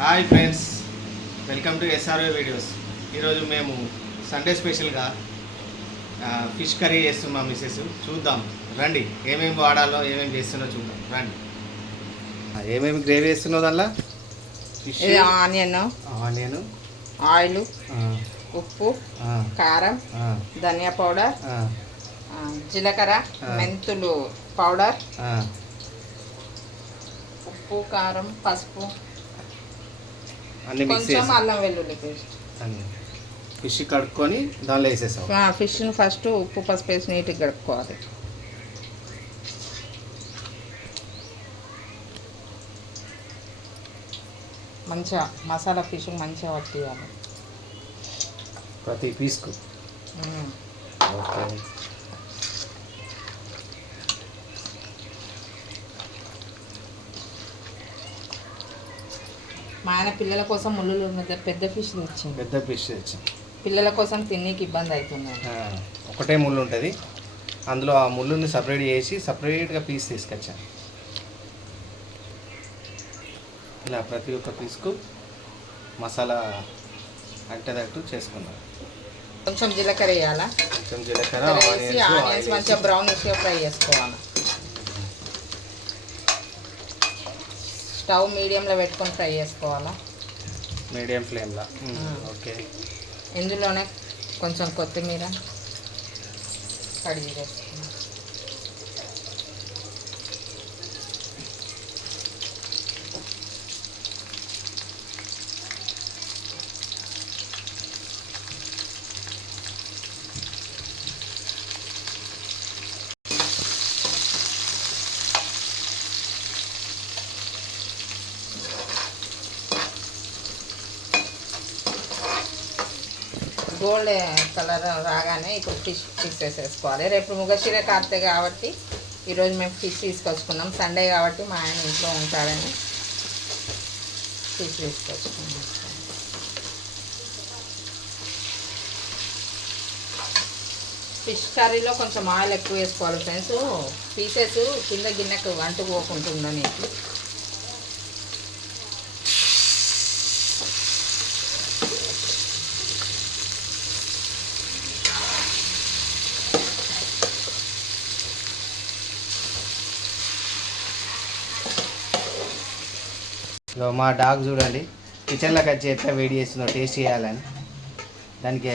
Hi friends, welcome to SRO videos. ఈరోజు మేము Sunday స్పెషల్గా ఫిష్ కర్రీ చేస్తున్నాం మిస్సెస్. చూద్దాం రండి, ఏమేమి వాడాలో ఏమేమి చేస్తున్నో చూద్దాం రండి. ఏమేమి గ్రేవీ వేస్తున్నావు దానిలో? ఫిష్, ఆనియన్, ఆయిల్, ఉప్పు, కారం, ధనియా పౌడర్, జీలకర్ర, మెంతులు పౌడర్, ఉప్పు, కారం, పసుపు, అన్ని మిక్స్ కొంచెం అల్లం వెల్లుల్లి పేస్ట్. ఫిష్ కడుక్కొని దానిలో వేసేసాం. ఫిష్ని ఫస్ట్ ఉప్పు పసుపు వేసి నీట్గా కడుక్కోవాలి. మంచిగా మసాలా ఫిష్ మంచిగా పట్టియాలి ప్రతి పీస్కు. ఓకే, మా ఆయన పిల్లల కోసం ముళ్ళు పెద్ద ఫిష్ తెచ్చింది. పెద్ద ఫిష్ తెచ్చింది. పిల్లల కోసం తిన్నీకి ఇబ్బంది అవుతుంది. ఒకటే ముళ్ళు ఉంటుంది, అందులో ఆ ముళ్ళుని సపరేట్ చేసి సపరేట్గా పీస్ తీసుకొచ్చాను. ఇలా ప్రతి ఒక్క పీస్కు మసాలా అంటేటట్టు చేసుకున్నాను. కొంచెం జీలకర్ర వేయాలా, కొంచెం జీలకర్ర, ఆనియన్స్ మంచిగా బ్రౌనిష్గా ఫ్రై చేసుకోవాలి. స్టవ్ మీడియంలో పెట్టుకొని ఫ్రై చేసుకోవాలా, మీడియం ఫ్లేమ్లో. ఓకే, ఇందులోనే కొంచెం కొత్తిమీర కడిగి వేసుకున్నాం. గోల్డ్ కలర్ రాగానే ఇప్పుడు ఫిష్ వేసేసుకోవాలి. రేపు ముగశిర కార్తె కాబట్టి ఈరోజు మేము ఫిష్ తీసుకొచ్చుకున్నాం. సండే కాబట్టి మా ఆయన ఇంట్లో ఉంటాడని ఫిష్ తీసుకొచ్చుకున్నాం. ఫిష్ కర్రీలో కొంచెం ఆయిల్ ఎక్కువ వేసుకోవాలి ఫ్రెండ్స్. పీసెస్ కింద గిన్నెకు అంటుకోకుంటుందని. మా డాగ్ చూడండి, కిచెన్లోకి వచ్చి ఎట్లా వేడి చేస్తుందో టేస్ట్ చేయాలని. దానికి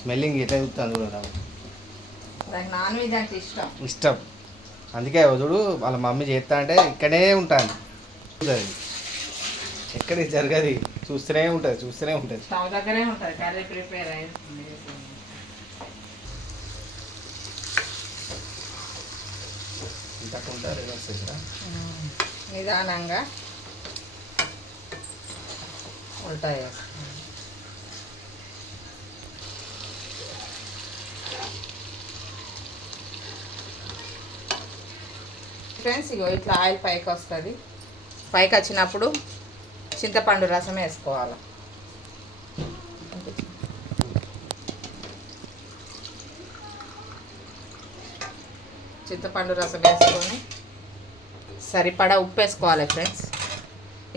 స్మెల్లింగ్ ఎట్లా చూస్తుంది చూడండి. నాన్ వెజ్ అంటే ఇష్టం, అందుకే చూడు వాళ్ళ మమ్మీ చేస్తా అంటే ఇక్కడే ఉంటాను. ఎక్కడ జరగదు, చూస్తూనే ఉంటుంది. స్టవ్ దగ్గరే ఉంటుంది కర్రీ ప్రిపేర్ అయ్యింది. ఇంతకుంటా నిదానంగా ఉల్టా వేస్తాం. ఫ్రెండ్స్ ఇగో ఇట్లా ఆయిల్ పైకి వస్తుంది. పైకి వచ్చినప్పుడు చింతపండు రసం వేసుకోవాలి. చింతపండు రసం వేసుకొని సరిపడా ఉప్పు వేసుకోవాలి ఫ్రెండ్స్.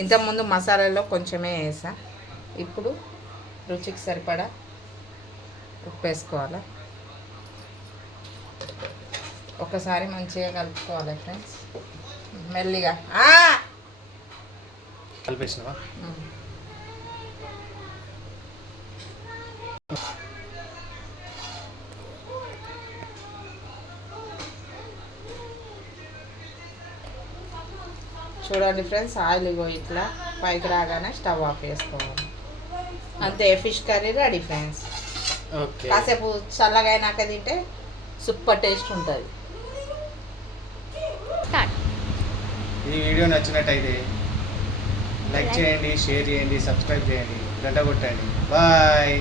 ఇంతకుముందు మసాలాలో కొంచెమే వేసా, ఇప్పుడు రుచికి సరిపడా ఉప్పు వేసుకోవాలి. ఒకసారి మంచిగా కలుపుకోవాలి ఫ్రెండ్స్, మెల్లిగా. కలిపేసినవా? చూడండి ఫ్రెండ్స్, ఆయిల్ ఇట్లా పైకి రాగానే స్టవ్ ఆఫ్ చేసుకోవాలి. అంతే, ఫిష్ కర్రీ రెడీ ఫ్రెండ్స్. కాసేపు చల్లగా అయినాక తింటే సూపర్ టేస్ట్ ఉంటుంది. ఈ వీడియో నచ్చినట్టయితే లైక్ చేయండి, షేర్ చేయండి, సబ్స్క్రైబ్ చేయండి, గంట కొట్టండి. బాయ్.